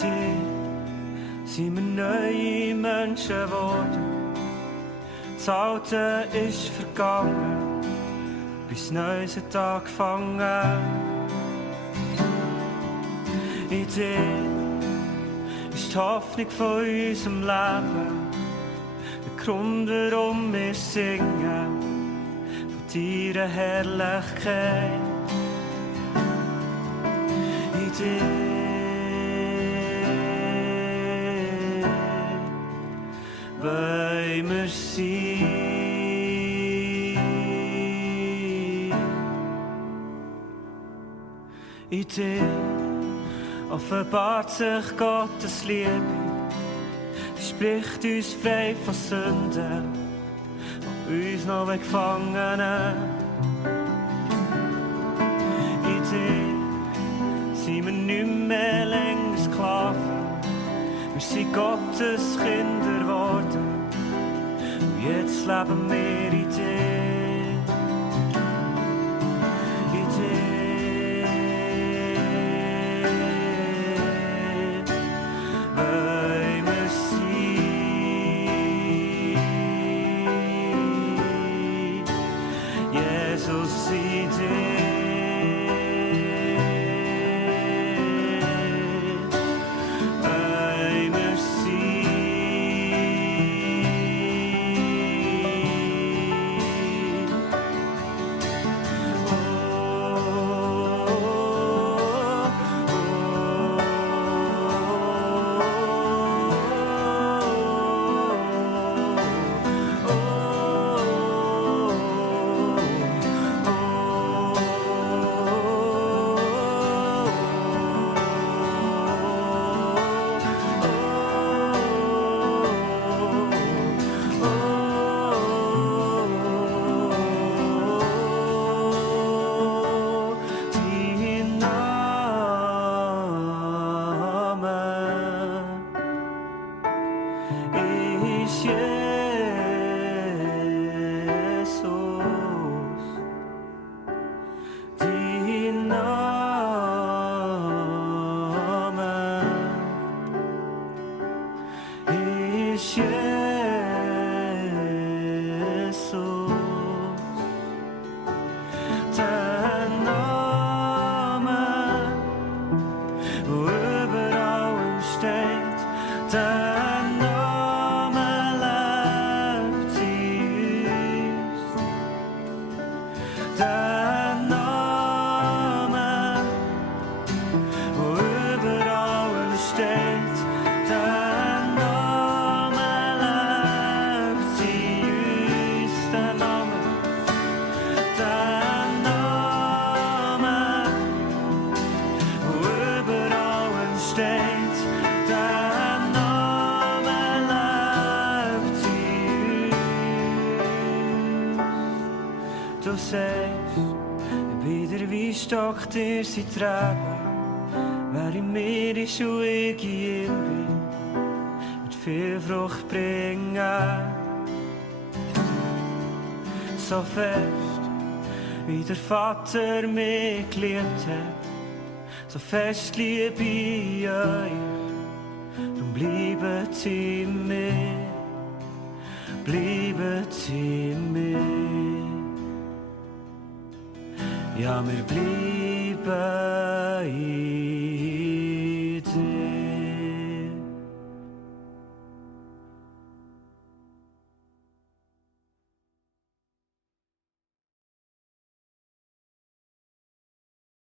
dir sind wir neue Menschen geworden. Das Alte ist vergangen, bis Neues hat angefangen. In dir ist die Hoffnung von unserem Leben, der Grund, warum wir singen, von deiner Herrlichkeit. In dir wollen wir sein. In dir offenbart sich Gottes Liebe, sie spricht uns frei von Sünden, von uns noch Gefangenen. In dir sind wir nicht mehr länger Sklaven, wir sind Gottes Kinder geworden, und jetzt leben wir in dir. In dir wollen wir sein. Jesus, in dir Stock dir sein Treiben, wer in mir ist und ich in ihm bin, wird viel Frucht bringen. So fest, wie der Vater mich geliebt hat, so fest liebe ich euch, darum bleibt in mir, bleibt in mir. Ja, wir bleiben in